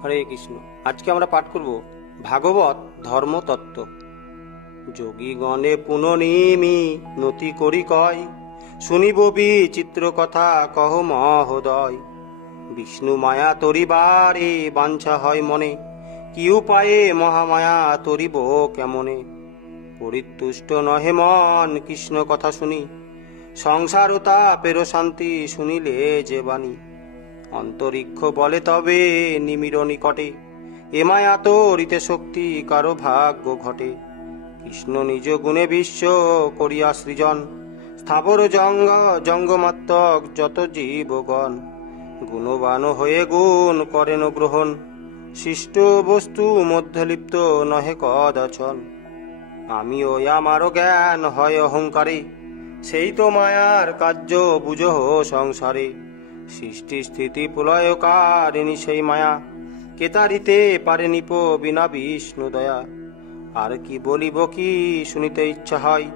হরে কৃষ্ণ। আজকে আমরা পাঠ করব ভাগবত ধর্মতত্ত্ব। যোগী গণে পুননিমি নতি করি কয়, শুনিব বিচিত্র কথা কহ মহোদয়। বিষ্ণু মায়া তরিবারে বাঞ্ছা হয় মনে, কি উপায়ে মহামায়া তরিব কেমনে। পরিতুষ্ট নহে মন কৃষ্ণ কথা শুনি, সংসারতা পেরো শান্তি শুনিলে যে বাণী। অন্তরিক্ষ বলে তবে নিমির নিকটে, এ মায়া তরিতে শক্তি কারো ভাগ্য ঘটে। কৃষ্ণ নিজ গুণে বিশ্ব করিয়া সৃজন, স্থাবর জঙ্গমাত্মক যত জীবগণ। গুণবান হয়ে গুণ করেন গ্রহণ, সৃষ্ট বস্তু মধ্যে লিপ্ত নহে কদাচন। আমি ও আমারও জ্ঞান হয় অহংকারে, সেই তো মায়ার কার্য বুঝো সংসারে। সৃষ্টি স্থিতি প্রলয় কারিণী সেই মায়া, কেতারিতে পারে নিপ বিনা বিষ্ণু দয়া। আর কি বলিব কি শুনিতে ইচ্ছা হয়,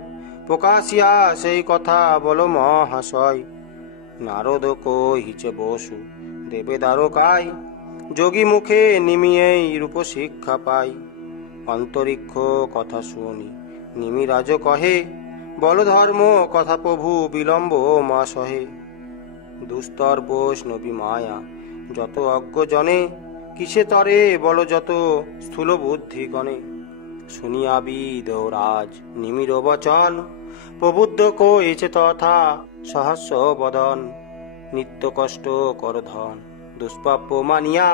প্রকাশিয়া সেই কথা বলো মহাশয়। নারদ কহিছে বসু দেবে দ্বারকায়, যোগী মুখে নিমিয়েই রূপ শিক্ষা পাই। অন্তরিক্ষ কথা শুনি নিমিরাজ কহে, বল ধর্ম কথা প্রভু বিলম্ব মা সহে। দুস্তর বৈষ্ণবী মায়া যত অজ্ঞ জনে, কিসে তরে বল যত স্থূল বুদ্ধি গণে। শুনিয়া বিদ রাজ নিমির বচন, প্রবুদ্ধ কইছে তথা সহস্র বদন। নিত্য কষ্ট কর ধন দুষ্প্রাপ্য মানিয়া,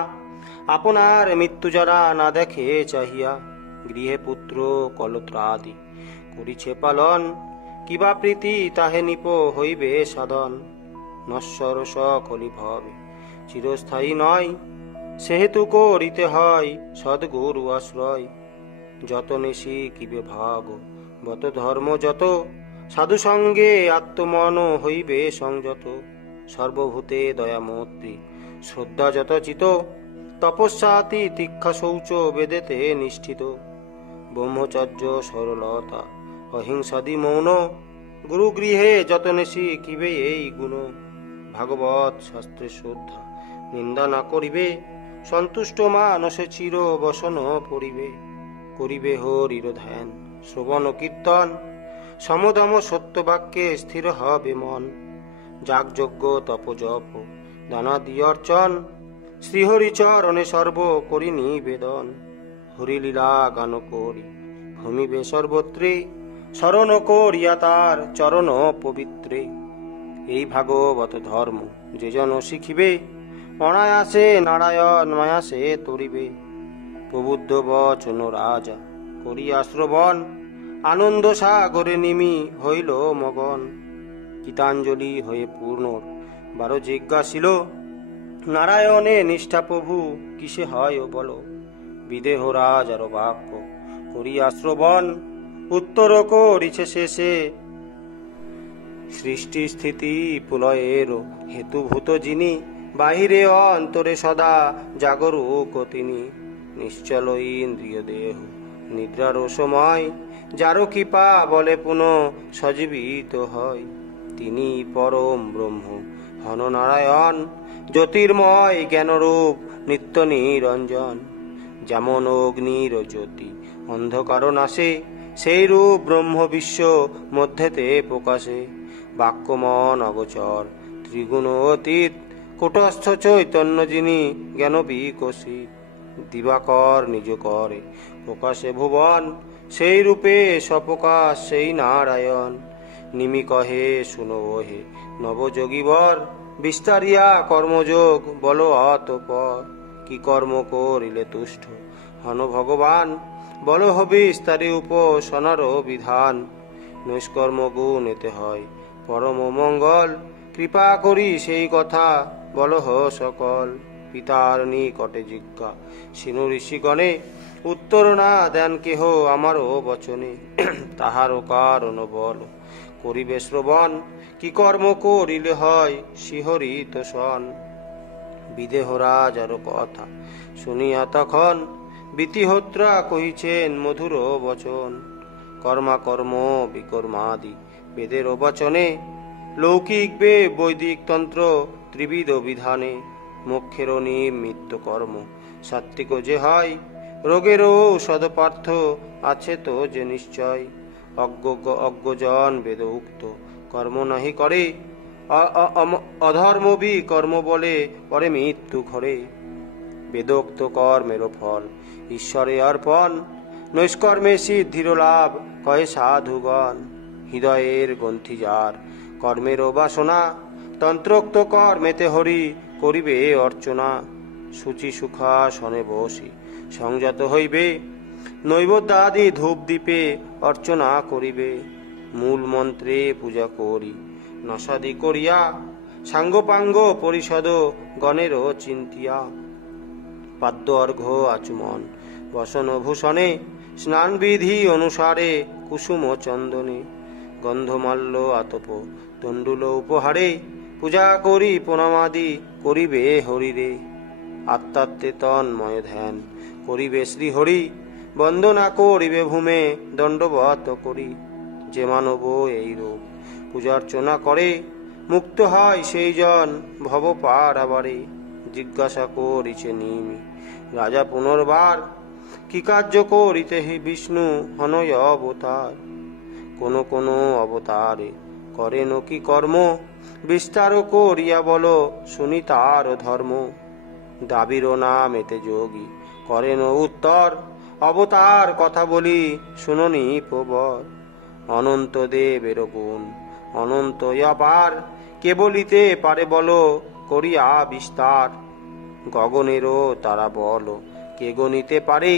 আপনার মৃত্যু যারা না দেখে চাহিয়া। গৃহে পুত্র কলত্রাদি করিছে পালন, কিবা প্রীতি তাহে নিপ হইবে সাধন। নশ্বর সকলি ভবে চিরস্থায়ী নয়, সেহেতু করিতে হয় সদ্গুরু আশ্রয়। যত নেশি কিবে ভাগ বত ধর্ম যত, সাধু সঙ্গে আত্মমন হইবে সংযত। সর্বভূতে দয়ামূর্তি শ্রদ্ধা যত চিত, তপস্যাতি তীক্ষা শৌচ বেদেতে নিষ্ঠিত। ব্রহ্মচর্য সরলতা অহিংসাদি মৌন, গুরুগৃহে যত নেশি কিবে এই গুণ। ভাগবত শাস্ত্রে শ্রদ্ধা নিন্দা না করিবে, সন্তুষ্ট মানসে চির বসন পড়িবে। করিবে হরির ধ্যান শ্রবণ কীর্তন, সমদম সত্য বাক্যে স্থির হবে মন। যাগযজ্ঞ তপ জপ দানাদি অর্চন, শ্রীহরি চরণে সর্ব করি নিবেদন। হরিলীলা গান করি ভূমিবে সর্বত্রে, শরণ করিয়া তার চরণ পবিত্রে। এই ভাগবত ধর্ম যে জন শিখিবে, অনায়াসে নারায়ণ মায়াসে তরিবে। প্রবুদ্ধ বচন রাজা করিয়া শ্রবণ, আনন্দ সাগরে নিমি হইল মগন। গীতাঞ্জলি হয়ে পূর্ণ বারো জিজ্ঞাসিল, নারায়ণে নিষ্ঠা প্রভু কিসে হয় ও বল। বিদেহ রাজার বাক্য করিয়া শ্রবণ, উত্তর করিছে শেষে সৃষ্টি স্থিতি প্রলয়ের হেতুভূত যিনি। বাহিরে অন্তরে সদা জাগরুক তিনি, নিশ্চল ইন্দ্রিয় দেহ নিদ্রার সময়। যারো কৃপা বলে পুনঃ সজীবিত হয়, তিনি পরম ব্রহ্ম হন নারায়ণ। জ্যোতির্ময় জ্ঞানরূপ নিত্য নিরঞ্জন, যেমন অগ্নির জ্যোতি অন্ধকার নাশে, সেই রূপ ব্রহ্ম বিশ্ব মধ্যেতে প্রকাশে। বাক্য মন অগোচর ত্রিগুণ অতীত, কুটস্থ চৈতন্য যিনি জ্ঞান বিকশিত। দিবাকর নিজ করে প্রকাশে ভুবন, সেই রূপে স্বপ্রকাশ সেই নারায়ণ। নিমি কহে শুনো হে নবযোগীবর, বিস্তারিয়া কর্মযোগ বল অতঃপর। কি কর্ম করিলে তুষ্ট হন ভগবান, বল হবে বিস্তারে উপাসনার বিধান। নৈষ্কর্ম গুণ এতে হয় পরম মঙ্গল, কৃপা করি সেই কথা বলহ সকল। পিতার নিকটে জিজ্ঞা সিনু ঋষিগণে, উত্তর না দেন কেহ আমারও বচনে। তাহারও কারণ বল করিবে শ্রবণ, কি কর্ম করিলে হয় শিহরিত শন। বিদেহ রাজার কথা শুনিয়া তখন, বিতিহোত্রা কহিছেন মধুর বচন। কর্মা কর্ম বিকর্মাদি বেদের বচনে, লৌকিক বে বৈদিক তন্ত্র ত্রিবিধ বিধানে। মোক্ষেরও নিমিত্ত কর্ম সাত্বিক যে হয়, রোগেরও ঔষধ পার্থ আছে তো যে নিশ্চয়। অজ্ঞজন বেদ উক্ত কর্ম নাহি করে, অধর্মবি কর্ম বলে পরে মৃত্যু ঘরে। বেদোক্ত কর্মের ফল ঈশ্বরে অর্পণ, নৈষ্কর্মে সিদ্ধির লাভ কয়ে সাধুগণ। হৃদয়ের গ্রন্থি যার কর্মেরও বাসনা, তন্ত্রোক্ত কর্মেতে হরি করিবে অর্চনা। শুচি সুখাসনে বসি সংযত হইবে, নৈবেদ্যাদি ধূপ দীপে অর্চনা করিবে। মূল মন্ত্রে পূজা করি নসাদি করিয়া, সাঙ্গপাঙ্গ পরিষদ গণেরও চিন্তিয়া। পাদ্য অর্ঘ্য আচমন বসন ভূষণে, স্নান বিধি অনুসারে কুসুম চন্দনে। গন্ধমাল্য আতপ তণ্ডুল উপহারে, পূজা করি প্রণামাদি করিবে হরিরে। আত্মাত্মে তন্ময় ধ্যান করিবে শ্রীহরি, বন্দনা করিবে ভূমে দণ্ডবত করি। যে মানব এই রূপ পূজার্চনা করে, মুক্ত হয় সেই জন ভব পারাবারে। জিজ্ঞাসা করিছে নিমি রাজা পুনর্বার, কি কার্য করিতে হি বিষ্ণু হনয় অবতার। কোন কোন অবতারে করেন কি কর্ম, বিস্তার করিয়া বল শুনি তার ধর্ম। দাবির নাম এতে যোগী করেন উত্তর, অবতার কথা বলি শুননি প্রবর। অনন্ত দেবের গুণ অনন্ত অপার, কে বলিতে পারে বল করিয়া বিস্তার। গগনেরও তারা বল কে গণিতে পারে,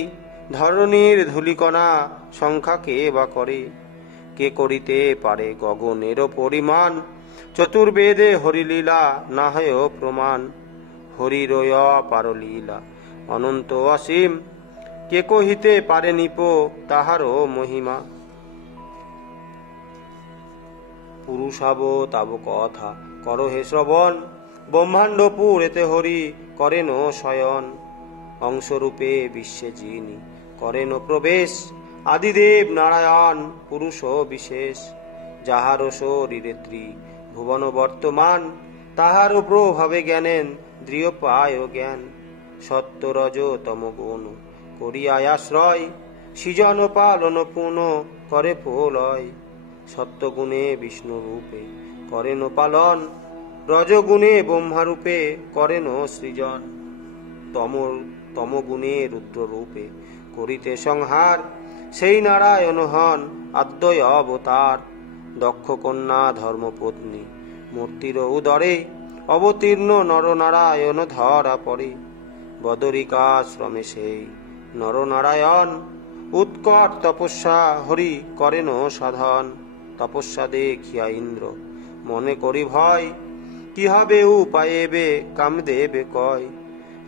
ধরণীর ধূলিকণা সংখ্যা কে বা করে। কে করিতে পারে গগনেরও পরিমাণ, চতুর্বেদে হরিলীলা না হয় প্রমাণ। হরির অপার লীলা অনন্ত অসীম, কে কহিতে পারে নিপ তাহারও মহিমা। পুরুষাব তাব কথা কর হে শ্রবণ, ব্রহ্মাণ্ড পুরেতে হরি করেন শয়ন। অংশরূপে বিশ্বে যিনি করেন প্রবেশ, আদিদেব নারায়ণ পুরুষ বিশেষ। যাহার শরীরে ভুবন বর্তমান, তাহার প্রভাবে জ্ঞানেন দৃঢ় পায় জ্ঞান। সত্য রজ তম গুণ করিয়া আশ্রয়, সৃজন পালন পুন করে প্রলয়। সত্যগুণে বিষ্ণু রূপে করেন পালন, রজগুণে ব্রহ্মারূপে করেন সৃজন। তমগুণে রুদ্র রূপে করিতে সংহার, সেই নারায়ণ হন আদ্বয় অবতার। দক্ষ কন্যা ধর্মপত্নী মূর্তির উদরে, অবতীর্ণ নরনারায়ণ ধরা পড়ে। বদরিকাশ্রমে সেই নরনারায়ণ, উৎকট তপস্যা হরি করেন সাধন। তপস্যা দেখিয়া ইন্দ্র মনে করি ভয়, কি হবে উপায়েবে কামদেবে কয়।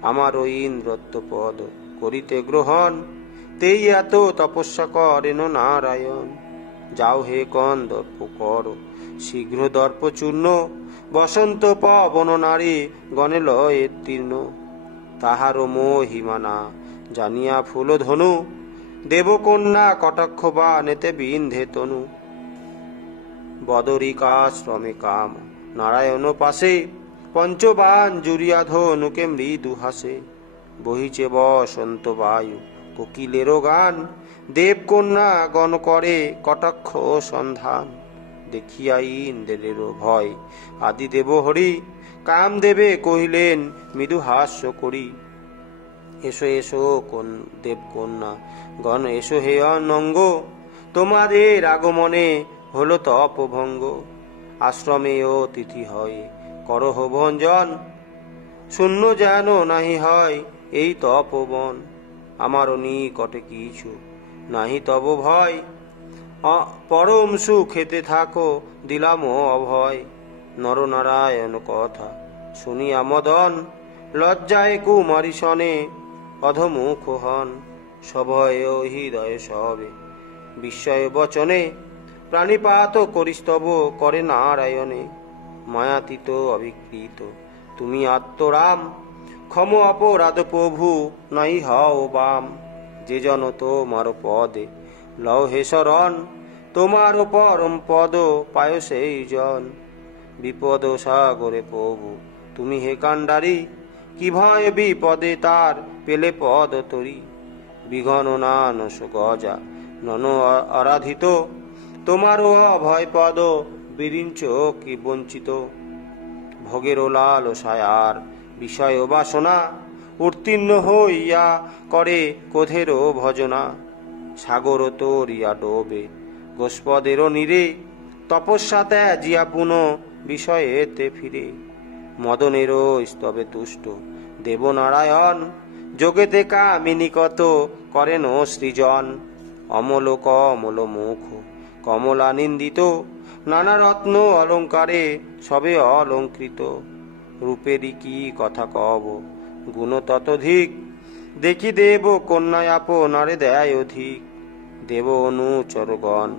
আমার ওই ইন্দ্রত্ব পদ করিতে গ্রহণ, তেই এত তপস্যা করেন নারায়ণ। যাও হে কন্দর্প কর শীঘ্র দর্প চূর্ণ, বসন্ত পবন নারী গণে লয় তীর্ণ। তাহার মহিমা না জানিয়া ফুল ধনু, দেবকন্যা কটাক্ষ বা নেতে বিন্ধে তনু। বদরিকাশ্রমে কাম নারায়ণ পাশে, পঞ্চবান জুরিয়া ধনুকে মৃদু হাসে। বহিছে বসন্ত বায়ু কোকিলেরও গান, দেবকন্যা গণ করে কটাক্ষ সন্ধান। দেখিয়া ইন্দ্রেরও ভয় আদিদেব হরি, কামদেবে কহিলেন মৃদু হাস্য করি। এসো এসো দেবকন্যা গণ এসো হে অনঙ্গ, তোমাদের আগমনে হলো তপভঙ্গ। আশ্রমে অতিথি হয় করহ ভঞ্জন, শূন্য যেন নাহি হয় এই তপবন। আমারও নিকটে কিছু নাহি তব ভয়, পরম সুখেতে থাকো দিলাম অভয়। নরনারায়ণ কথা শুনিয়া মদন, লজ্জায় কুমারী সনে অধমুখ হন। সভয় হৃদয় সবে বিস্ময় বচনে, প্রাণীপাত করিস্তব করে নারায়ণে। মায়াতীত অবিকৃত তুমি আত্মরাম, ক্ষম অপরাধ প্রভু নাই হও বাম। যে জন তোমার পদে লও হে শরণ, তোমার পরম পদ পায় সেই জন। বিপদ সাগরে প্রভু তুমি হে কাণ্ডারি, কি ভয় বিপদে তার পেলে পদ তরি। বিগণনা নশ গজা নন আরাধিত, তোমারও অভয় পদ বিরিঞ্চ কি বঞ্চিত। ভোগের লাল সায়ার বিষয় বাসনা, উত্তীর্ণ হইয়া করে কোধের ভজনা। সাগর তরিয়া ডোবে গোস্পদেরও নীরে, তপস্যাতে জিয়া পুন বিষয়েতে ফিরে। মদনেরও স্তবে তুষ্ট দেবনারায়ণ, যোগেতে কামিনী কত করেন সৃজন। অমল কমল মুখ কমলা নিন্দিত, নানা রত্ন অলঙ্কারে সবে অলঙ্কৃত। রূপেরই কি কথা কব গুণ ততোধিক, দেখি দেব কন্যায় আপনারে দেয় অধিক। দেব অনুচরগণ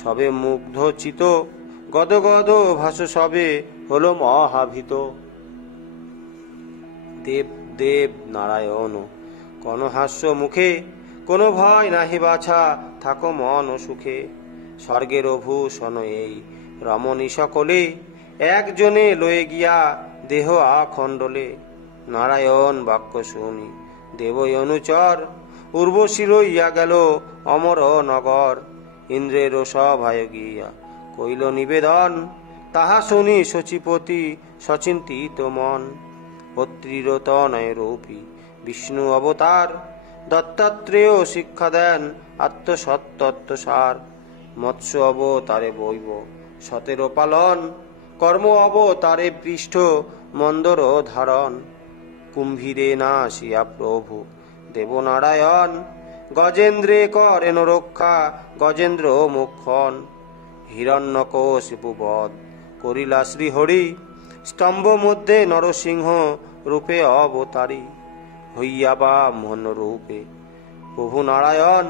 সবে মুগ্ধ চিত, গদ গদ ভাস সবে হলো মহাভীত। দেব দেব নারায়ণ কোন হাস্য মুখে, কোন ভয় নাহি বাছা থাকো মন সুখে। স্বর্গের ভূষণ এই রমণী সকলে, একজনে লয়ে গিয়া দেহ আখণ্ডলে। নারায়ণ বাক্য শুনি দেবই অনুচর, উর্বশী লইয়া গেল অমর নগর। ইন্দ্রের সভায় গিয়া কইল নিবেদন, তাহা শুনি শচীপতি সচিন্তিত মন। অত্রির তনয় রূপী বিষ্ণু অবতার, দত্তাত্রেয় শিক্ষা দেন আত্মসত্তত্বসার। মৎস্য অবতারে বৈব সতের পালন, কর্ম অবতারে পৃষ্ঠ মন্দর ধারণ। কুম্ভীরে নাসিয়া প্রভু দেবনারায়ণ, গজেন্দ্রে করেন রক্ষা গজেন্দ্র মুখন। হিরণ্যকশিপু বধ করিলা শ্রীহরি, স্তম্ভ মধ্যে নরসিংহ রূপে অবতারী। হইয়া বামন রূপে প্রভু নারায়ণ,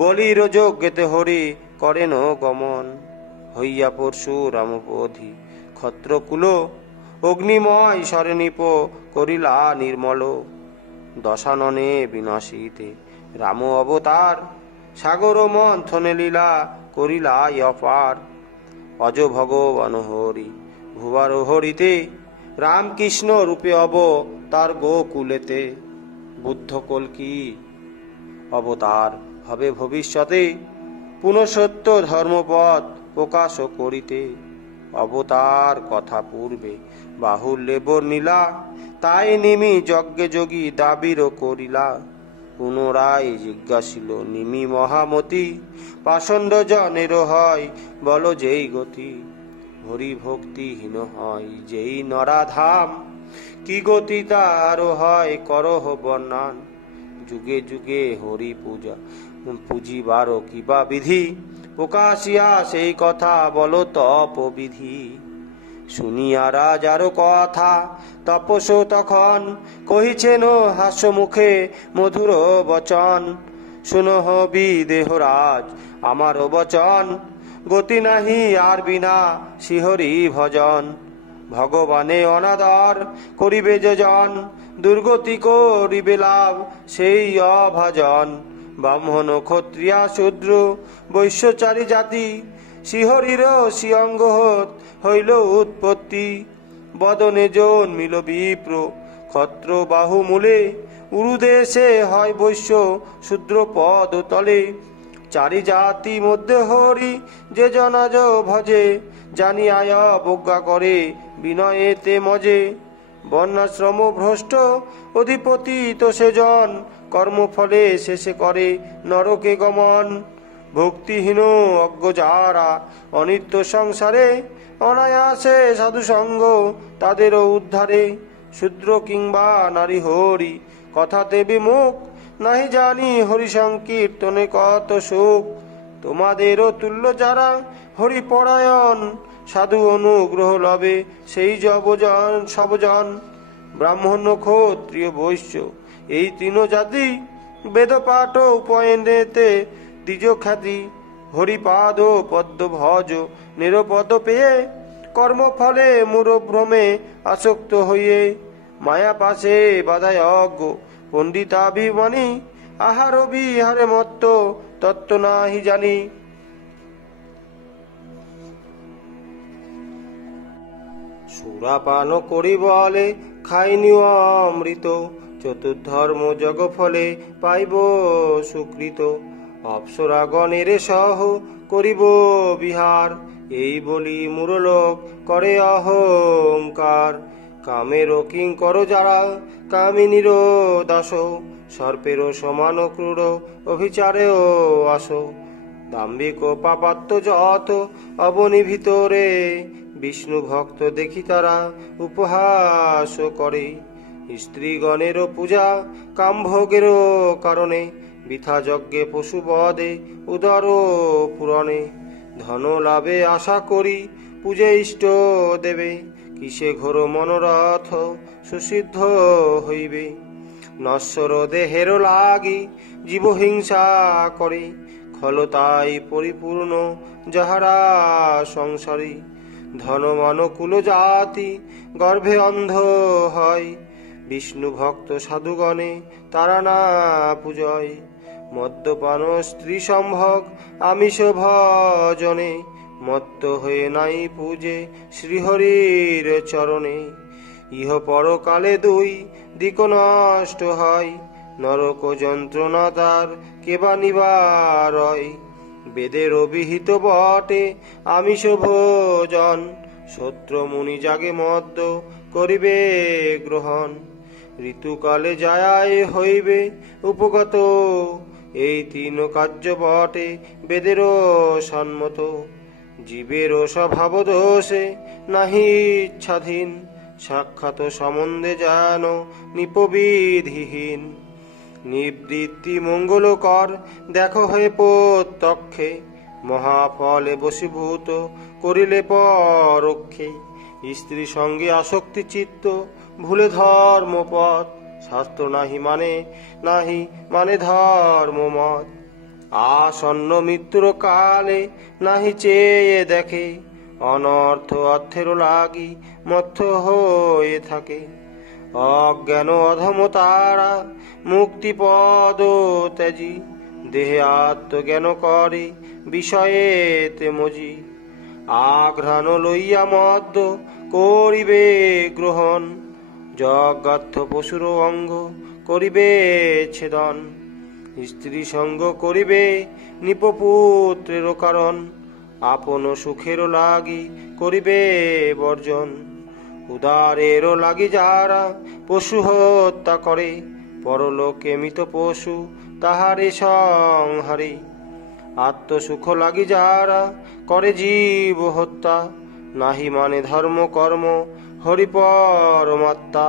বলির যজ্ঞেতে হরি করেন গমন। হইয়া পরশুরাম বোধি ক্ষত্রকুল, অগ্নিময় স্বরনিপ করিলা নির্মল। দশাননে বিনাশিতে রাম অবতার, সাগর মন্থনে লীলা করিলা অপার। অজ ভগবান হরি ভুবার হরিতে, রামকৃষ্ণ রূপে অবতার গোকুলেতে। বুদ্ধ কল্কি অবতার হবে ভবিষ্যতে, পুনঃসত্য ধর্মপথ প্রকাশ করিতে। অবতার কথা পূর্বে বাহুল্যে বর্ণিলা, তাই নিমি যজ্ঞে যোগী দাবির করিলা। পুনরায় জিজ্ঞাসিল নিমি মহামতি, পাষণ্ড জনের হয় বল যেই গতি। হরি ভক্তিহীন হয় যেই নরাধাম, কি গতি তার হয় করহ বর্ণন। যুগে যুগে হরি পূজা পুজিবার কিবা বিধি, প্রকাশিয়া সেই কথা বল তপবিধি। শুনিয়া রাজার কথা তপস তখন, কহিছেন হাস্য মুখে মধুর বচন। শুনহ বিদেহরাজ আমার বচন, গতি নাহি আর বিনা শিহরি ভজন। ভগবানে অনাদর করিবে যোজন, দুর্গতি করিবে লাভ সেই অভাজন। ব্রাহ্মণ ক্ষত্রিয়া শূদ্র বৈশ্যচারী জাতি, শিহরির শিয়ঙ্গ হইল উৎপত্তি। বদনে জন্মিল বিপ্র ক্ষত্র বাহুমূলে, উরুদেশে হয় বৈশ্য শূদ্র পদ তলে। চারি জাতি মধ্যে হরি যে জনাজ ভজে, জানিয়ায় অবজ্ঞা করে বিনয়েতে মজে। বর্ণাশ্রম ভ্রষ্ট অধিপতি তো সেজন, কর্মফলে শেষে করে নরকে গমন। ভক্তিহীন অজ্ঞ যারা অনিত্য সংসারে, অনায়াসে সাধু সঙ্গ তাদেরও উদ্ধারে। শূদ্র কিংবা নারী হরি কথাতে বিমুখ, নাহি জানি হরি সংকীর্তনে কত সুখ। তোমাদেরও তুল্য যারা হরিপরায়ণ, সাধু অনুগ্রহ লবে সেই জবজন সবজন। ব্রাহ্মণ ক্ষত্রিয় বৈশ্য এই তিন জাতি, বেদ পাঠ উপয়েন্দ্রেতে দ্বিজ খ্যাতি। হরিপাদ পদ্ম ভজ নিরপদ পেয়ে, কর্মফলে মূঢ়ভ্রমে আসক্ত হইয়ে। মায়া পাশে বাধায় অজ্ঞ পণ্ডিতাভিমানী, আহার বিহারে মত্ত তত্ত্ব নাহি জানি। সুরাপান করি বলে খাইনি অমৃত, চতুর্ধর্ম জগ ফলে পাইব সুকৃত। অপ্সরাগণের সহ করিব বিহার, এই বলি মূরলোক করে অহংকার। কামের কিঙ্কর যারা কামিনীর দাস, সর্পেরও সমান ক্রূর অভিচারেও আসো। দাম্ভিক পাপাত্ম যত অবনি ভিতরে, বিষ্ণু ভক্ত দেখি তারা উপহাস করে। স্ত্রীগণেরও পূজা কামভোগেরও কারণে, বৃথা যজ্ঞে পশু বধে উদর পূরণে। ধন লাভে আশা করি পূজে ইষ্ট দেবে, কিসে ঘোর মনোরথ সুসিদ্ধ হইবে। নশ্বর দেহের লাগি জীব হিংসা করে, খলতাই পরিপূর্ণ যাহারা সংসারী। ধনমান কুল জাতি গর্ভে অন্ধ হয়, বিষ্ণু ভক্ত সাধুগণে তারা না পূজয়। মদ্যপান স্ত্রী সম্ভোগ আমিষ ভজনে, মত্ত হয়ে নাই পূজে শ্রীহরির চরণে। ইহ পরকালে দুই দিক নষ্ট হয়, নরক যন্ত্রণা তার কেবা নিবারয়। বেদের অভিহিত বটে আমিষ ভোজন, শত্রু মুনি জাগে মদ্য করিবে গ্রহণ। ঋতুকালে যায় হইবে উপগত, এই তিন কার্য বটে বেদেরও সম্মত। জীবেরও স্বভাব দোষে নাহি ইচ্ছাধীন, সাক্ষাৎ সম্বন্ধে যেন নিপবিধিহীন। নিবৃত্তি মঙ্গলকর দেখো হয়ে প্রত্যক্ষে, মহাফলে বশীভূত করিলে পরোক্ষে। স্ত্রী সঙ্গে আসক্তি চিত্ত ভুলে ধর্মপথ, শাস্ত্র নাহি মানে ধর্মমত। আসন্ন মৃত্যুর কালে নাহি চেয়ে দেখে, অনর্থ অর্থের লাগি মত্ত হয়ে থাকে। অজ্ঞান অধম তারা মুক্তি পদ ত্যাজি, দেহে আত্মজ্ঞান করে বিষয়েতে মজি। আঘ্রাণ লইয়া মদ্য করিবে গ্রহণ, যজ্ঞার্থ পশুর অঙ্গ করিবে ছেদন। স্ত্রী সঙ্গ করিবে নিপপুত্রের কারণ, আপন সুখের লাগি করিবে বর্জন। উদারের লাগি যারা পশু হত্যা করে, পরলোকে মৃত পশু তাহারে সংহারে। আত্মসুখ লাগি যারা করে জীব হত্যা, নাহি মানে ধর্ম কর্ম হরি পরমাত্মা।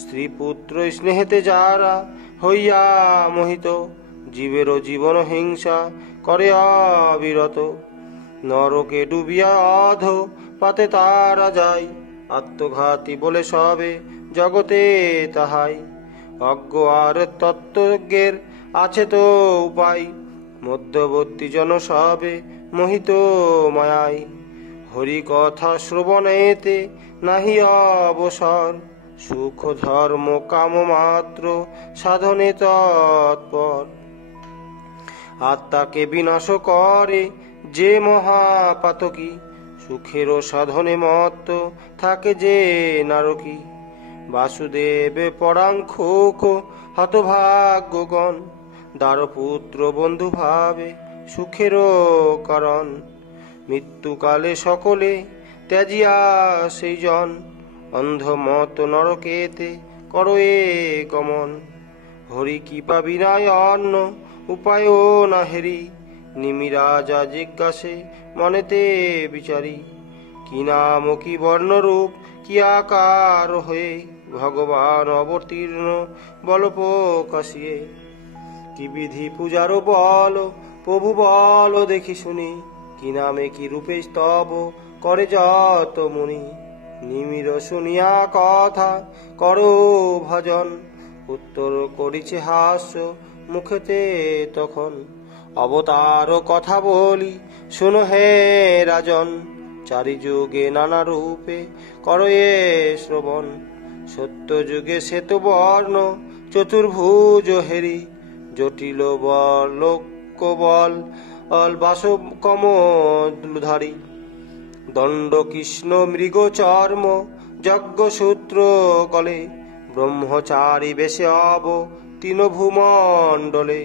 স্ত্রী পুত্র স্নেহেতে যারা হইয়া মোহিত, জীবেরও জীবন হিংসা করে অবিরত। নরকে ডুবিয়া অধ পাতে তারা যায়, আত্মঘাতী বলে সবে জগতে তাহাই। অজ্ঞ আর তত্ত্বজ্ঞের আছে তো উপায়, মধ্যবর্তী জন সবে মোহিত মায়ায়। হরি কথা শ্রবণেতে নাহি অবসর, সুখ ধর্ম কাম মাত্র সাধনে তৎপর। আত্মাকে বিনাশ করে যে মহাপাতকী, সুখেরও সাধনে মত্ত থাকে যে নারকী। বাসুদেব পরাঙ্খোক হতভাগ্যগণ, দারপুত্র বন্ধু ভাবে সুখেরও কারণ। মৃত্যুকালে সকলে ত্যাজিয়া সেই জন, অন্ধ মত নরকেতে করো এ গমন। হরি কৃপা বিনায় অন্য উপায় না হেরি, নিমিরাজা জিজ্ঞাসে মনেতে বিচারি। কি নাম কি বর্ণরূপ কি আকার হয়ে, ভগবান অবতীর্ণ বল প্রকাশিয়ে। কি বিধি পূজারও বল প্রভু বল দেখি শুনি, কি নামে কি রূপে স্তব করে যত মুনি। নিমির শুনিয়া কথা করো ভজন, উত্তর করিছে হাস্য মুখেতে তখন। অবতার কথা বলি শুনো হে রাজন, চারি যুগে নানা রূপে করো এ শ্রবণ। সত্য যুগে শ্বেত বর্ণ চতুর্ভুজ হেরি, জটিল বল লোক বল বাসব কমধারী। দণ্ড কৃষ্ণ মৃগ চর্ম যজ্ঞসূত্র গলে, ব্রহ্মচারী বেশে তিন ভূমণ্ডলে।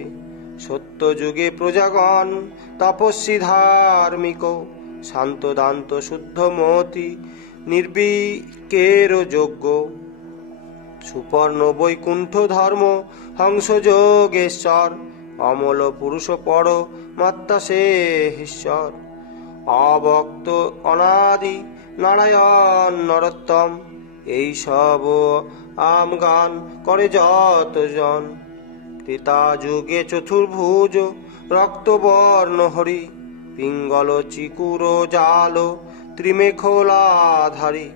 সত্য যুগে প্রজাগণ তপস্বী ধার্মিক, শান্ত দান্ত শুদ্ধ মতি নির্বিকের যোগ্য। সুপর্ণ বৈকুণ্ঠ ধর্ম হংস যোগেশ্বর, অমল পুরুষ পর মাত্রা সে ঈশ্বর। অবক্ত অনাদি নারায়ণ নরোত্তম, এই সব আমগান করে যতজন। ত্রেতা যুগে চতুর্ভুজ রক্তবর্ণ হরি, পিঙ্গল চিকুর জাল ত্রিমেখলাধারী।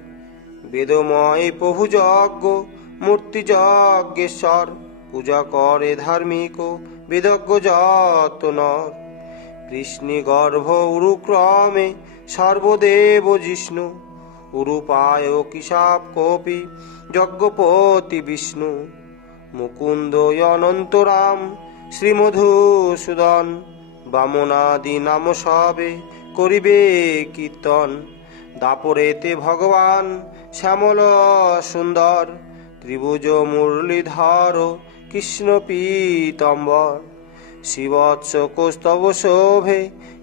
বেদময় প্রভু যজ্ঞ মূর্তি যজ্ঞেশ্বর, পূজা করে ধার্মিক বেদজ্ঞ যত নর। কৃষ্ণী গর্ভ উরুক্রমে সর্বদেব জিষ্ণু, উরুপায় কিশাপ কপি যজ্ঞপতি বিষ্ণু। মুকুন্দ অনন্তরাম শ্রীমধুসূদন, বামনাদি নাম সবে করিবে কীর্তন। দাপরেতে ভগবান শ্যামল সুন্দর, ত্রিভুজ মুরলীধর কৃষ্ণ পীতম্বর। শিবৎস কৌস্তব শোভে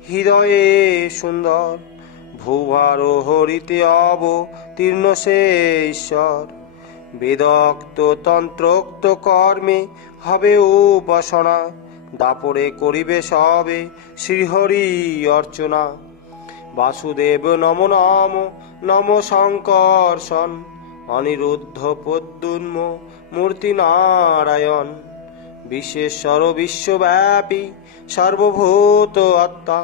হৃদয়ে সুন্দর, ভূভার হরিতে অবতীর্ণ সে ঈশ্বর। বেদোক্ত তন্ত্রোক্ত কর্মে হবে উপাসনা, দাপরে করিবে সবে শ্রীহরি অর্চনা। বাসুদেব নম নম নম শঙ্কর্ষণ, অনিরুদ্ধ প্রদ্যুম্ন মূর্তি নারায়ণ। বিশ্বেশ্বর বিশ্বব্যাপী সর্বভূত আত্মা,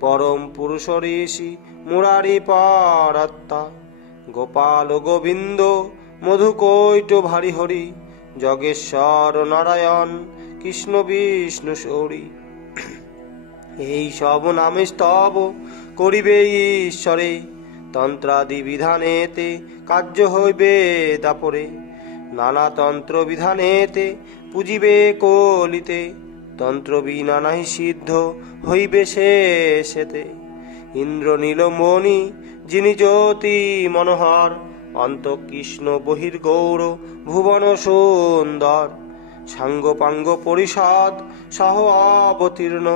পরম পুরুষ ঋষি মুরারি পরাত্মা। গোপাল গোবিন্দ মধুকৈট ভারি হরি, যগেশ্বর নারায়ণ কৃষ্ণ বিষ্ণু শৌরি। এই সব নামে স্তব করিবে ঈশ্বরে, তন্ত্রাদি বিধানেতে কার্য হইবে দাপরে। নানা তন্ত্র বিধানেতে পুজিবে কলিতে, তন্ত্র বিনা নাহি সিদ্ধ হইবে শেষেতে। ইন্দ্র নীলমণি যিনি জ্যোতি মনোহর, অন্ত কৃষ্ণ বহির্গৌর ভুবন সুন্দর। সাঙ্গ পাঙ্গ পরিষদ সহ অবতীর্ণ,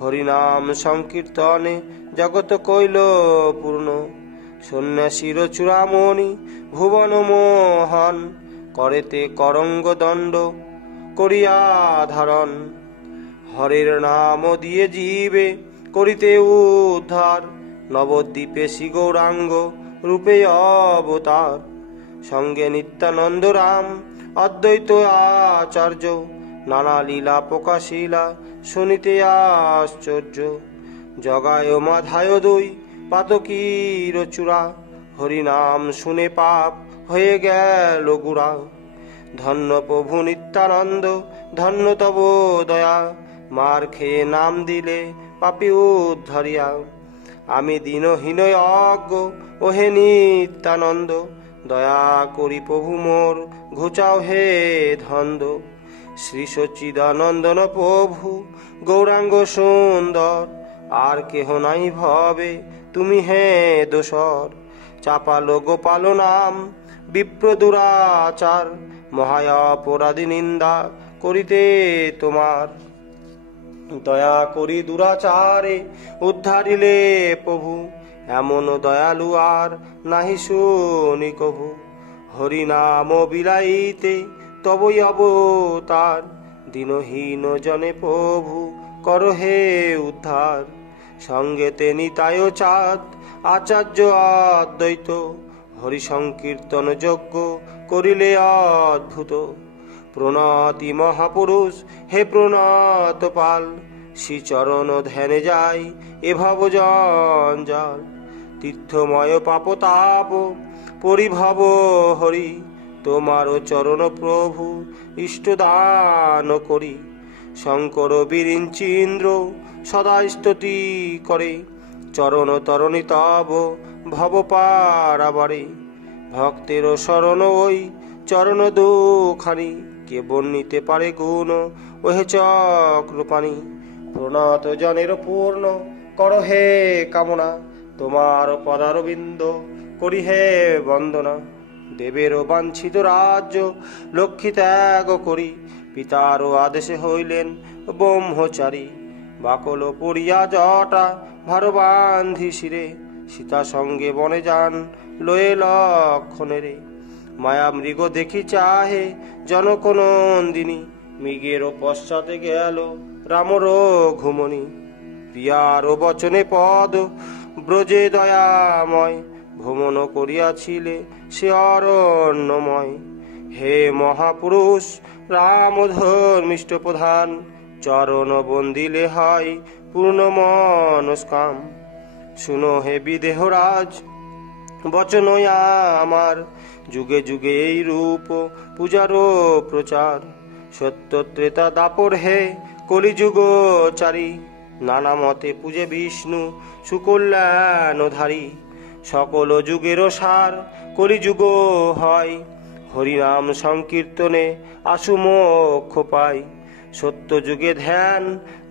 হরিনাম সংকীর্তনে জগত কইল পূর্ণ। সন্ন্যাসীর চূড়ামণি ভুবন মোহন, করেতে করঙ্গ দণ্ড করিয়া ধারণ। হরের নাম দিয়ে জীবে করিতে উদ্ধার, নবদ্বীপে শ্রী গৌরাঙ্গ রূপে অবতার। সঙ্গে নিত্যানন্দ রাম অদ্বৈত আচার্য, নানা লীলা প্রকাশিলা শুনিতে আশ্চর্য। জগায় মাধায় দুই পাতকীর চূড়া, হরিনাম শুনে পাপ হয়ে গেল গুড়া। ধন্য প্রভু নিত্যানন্দ ধন্য তব দয়া, মার খেয়ে নাম দিলে পাপী উদ্ধারিয়া। আমি দীনহীন অজ্ঞ ওহে নিত্যানন্দ, দয়া করি প্রভু মোর ঘুচাও হে ধন্দ। শ্রী সচ্চিদানন্দন প্রভু গৌরাঙ্গ সুন্দর, আর কেহ নাই ভবে তুমি হে দোসর। চাপালো গোপাল নাম বিপ্র দুরাচার, মহায় অপরাধী নিন্দা করিতে তোমার। দয়া করি দুরাচারে উদ্ধারিলে প্রভু, এমন দয়ালু আর নাহি শুনি কভু। হরিনাম বিলাইতে তবই অবতার, দীনহীন জনে প্রভু কর হে উদ্ধার। সঙ্গেতে নিতায় চাঁদ আচার্য অদ্বৈত, হরি সংকীর্তন যজ্ঞ করিলে অদ্ভুত। প্রণতি মহাপুরুষ হে প্রণত পাল, শ্রীচরণ ধ্যানে যাই এ ভব জঞ্জাল। তীর্থময় পাপ তাপ পরিভব হরি, তোমার চরণ প্রভু ইষ্টদান করি। শঙ্কর বিরিঞ্চি ইন্দ্র সদা স্তুতি করে, চরণ তরণী তব ভব পারাবারে। ভক্তের শরণ ওই চরণ দুখানি, কে বর্ণিতে পারে গুণ ওহে চক্রপাণি। প্রণত জনের পূর্ণ কর হে কামনা, তোমার পদারবিন্দ করি হে বন্দনা। দেবেরও বাঞ্ছিত রাজ্য লক্ষ্মী ত্যাগ করি, পিতারও আদেশে হইলেন ব্রহ্মচারী। বাকল পড়িয়া জটা ভার বান্ধি শিরে, সীতা সঙ্গে বনে যান লয়ে লক্ষণেরে। মায়া মৃগ দেখি চাহে জনক নন্দিনী, মৃগেরও পশ্চাতে গেল রামর ঘুমনি। প্রিয়ার বচনে পদ ব্রজে দয়াময়, ভ্রমণ করিয়াছিলে সে অরণ্যময়। হে মহাপুরুষ রাম ধর্মিষ্ঠ প্রধান, চরণ বন্দিলে হয় পূর্ণ মনস্কাম। শুনো হে বিদেহরাজ বচন আমার, যুগে যুগে এই রূপ পূজারও প্রচার। সত্য ত্রেতা দাপর হে কলিযুগ চারি, নানা মতে পূজে বিষ্ণু সুকল্যাণধারী। সকল যুগেরও সার কলিযুগ হয়, হরিনাম সংকীর্তনে আশু মোক্ষ পাই। সত্য যুগে ধ্যান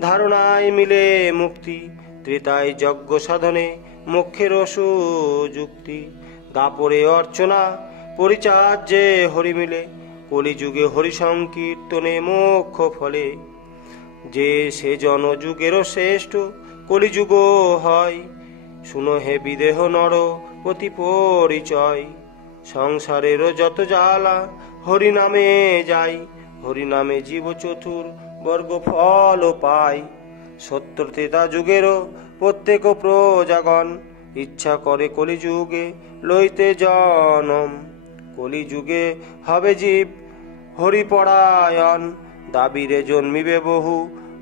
ধারণায় মিলে মুক্তি, ত্রেতায় যজ্ঞ সাধনে মোক্ষের সুযুক্তি। দাপরে অর্চনা পরিচার্যে হরি মিলে, কলিযুগে হরি সংকীর্তনে মোক্ষ ফলে। যে সে জনযুগেরও শ্রেষ্ঠ কলিযুগ হয়, শুনো হে বিদেহ নর প্রতি পরিচয়। সংসারেরও যত জ্বালা হরিনামে যাই, হরিনামে জীব চতুর বর্গ ফল পায়। সত্য ত্রেতা যুগেরও প্রত্যেক প্রজাগণ, ইচ্ছা করে কলিযুগে লইতে জনম। কলিযুগে হবে জীব হরিপরায়ণ, দাবিরে জন্মিবে বহু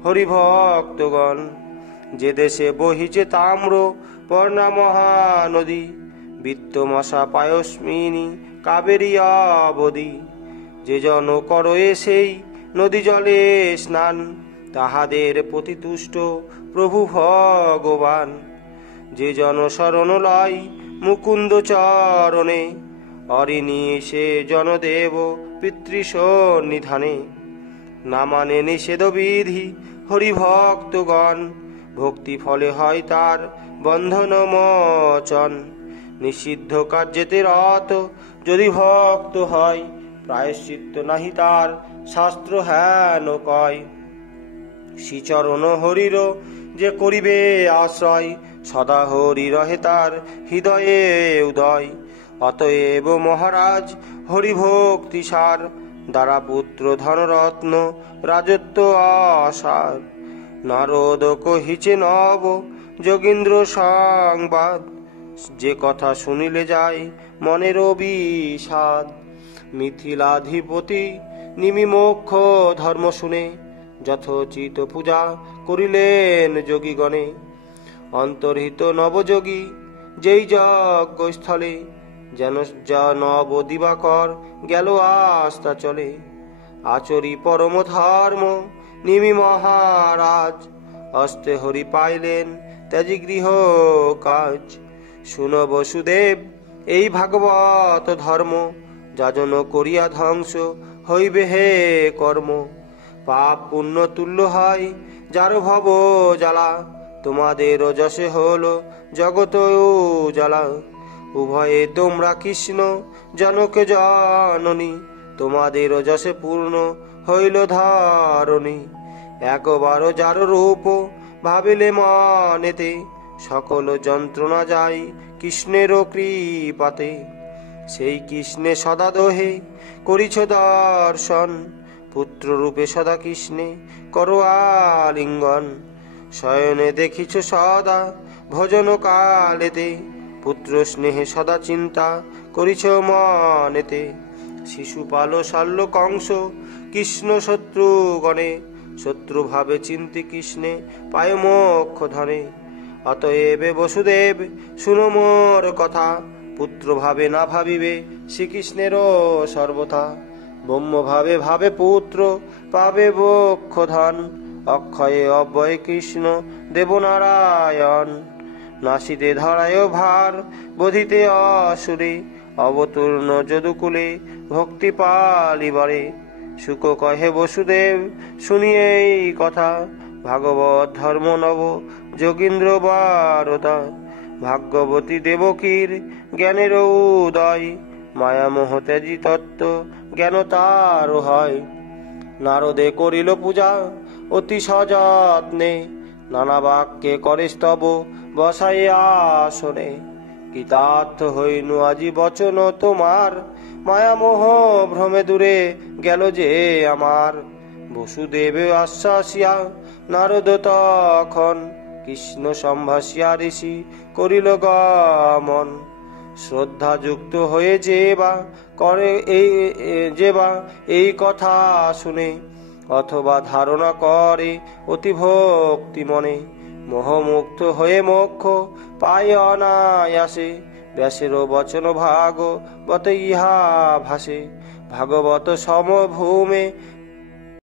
হরিভক্তগণ। যে দেশে বহিছে তাম্র বর্ণা মহানদী, বিত্তমশা পায়স্মিনী কাবেরী অবধি। যে জন করয়ে সেই নদী জলে স্নান, তাহাদের প্রতি তুষ্ট প্রভু ভগবান। যে জন শরণ লয় মুকুন্দ চরণে, অরিণী সে জনদেব পিতৃসন্নিধানে। না মানে নিষেধ বিধি হরিভক্তগণ, ভক্তি ফলে হয় তার বন্ধন মোচন। নিষিদ্ধ কার্যেতে রত যদি ভক্ত হয়, প্রায়শ্চিত্ত নাহি তার শাস্ত্র হেন কয়। শ্রীচরণ হরির যে করিবে আশ্রয়, সদা হরি রহে তার হৃদয়ে উদয়। অতএব মহারাজ হরিভক্তি সার, দ্বারা পুত্র ধনরত্ন রাজত্ব আসার। নারদ কহিছে নব যোগীন্দ্র সংবাদ, যে কথা শুনিলে যায় মনের বিষাদ। মিথিলাধিপতি নিমি মোক্ষ ধর্ম শুনে, যথোচিত পূজা করিলেন যোগীগণে। অন্তর্হিত নবযোগী যেই যজ্ঞস্থলে, যেন যা নব দিবাকর গেল আস্থা চলে। আচরি পরম ধর্ম নিমি মহারাজ, হস্তে হরি পাইলেন ত্যাজি গৃহ কাজ। শুনো বসুদেব এই ভাগবত ধর্ম, যাজন করিয়া ধ্বংস হইবে হে কর্ম। পাপ পুণ্য তুল্য হয় যার ভব জ্বালা, তোমাদের যশে হলো জগত জ্বালা। উভয়ে তোমরা কৃষ্ণ জনক জননী, তোমাদের যশে পূর্ণ হইল ধারণী। একবার যার রূপ ভাবিলে মনেতে, সকল যন্ত্রণা যাই কৃষ্ণের কৃপাতে। সেই কৃষ্ণে সদা দোহে করিছ দর্শন, পুত্র রূপে সদা কৃষ্ণে করো আলিঙ্গন। শয়নে দেখিছ সদা ভোজন কালেতে, পুত্র স্নেহে সদা চিন্তা করিছ মনেতে। শিশুপাল শাল্য কংস কৃষ্ণ শত্রুগণে, শত্রু ভাবে চিন্তি কৃষ্ণে পায় মোক্ষ ধনে। অতএব বসুদেব শুনো মোর কথা, পুত্র ভাবে না ভাবিবে শ্রীকৃষ্ণেরও সর্বথা। ব্রহ্ম ভাবে ভাবে পুত্র পাবে মোক্ষ ধন, অক্ষয়ে অব্যয় কৃষ্ণ দেবনারায়ণ। নাসিতে ধরায় ভার বোধিতে অসুরে, অবতীর্ণ যদুকুলে ভক্তি পালিবারে। শুক কহে বসুদেব শুনিয়ে এই কথা, ভাগবত ধর্ম নব যোগীন্দ্র বারতা। ভাগ্যবতী দেবকীর জ্ঞানের উদয়, মায়ামোহ ত্যাজি তত্ত্ব জ্ঞান তার হয়। নারদে করিল পূজা অতি সযত্নে, নানা বাক্যে করে স্তব বসাইয়া আসনে। কৃতার্থ হইনু আজি বচন তোমার, মায়ামোহ ভ্রমে দূরে গেল যে আমার। বসুদেব আশ্বাসিয়া নারদ তখন, কৃষ্ণ সম্ভাসিয়া ঋষি করিল গমন। শ্রদ্ধা যুক্ত হয়ে যেবা এই কথা শুনে, অথবা ধারণা করে অতি ভক্তি মনে। মোহমুক্ত হয়ে মোক্ষ পায় অনায়াসে, ব্যাসের বচন ভাগবত ইহা ভাসে। ভাগবত সমভূমে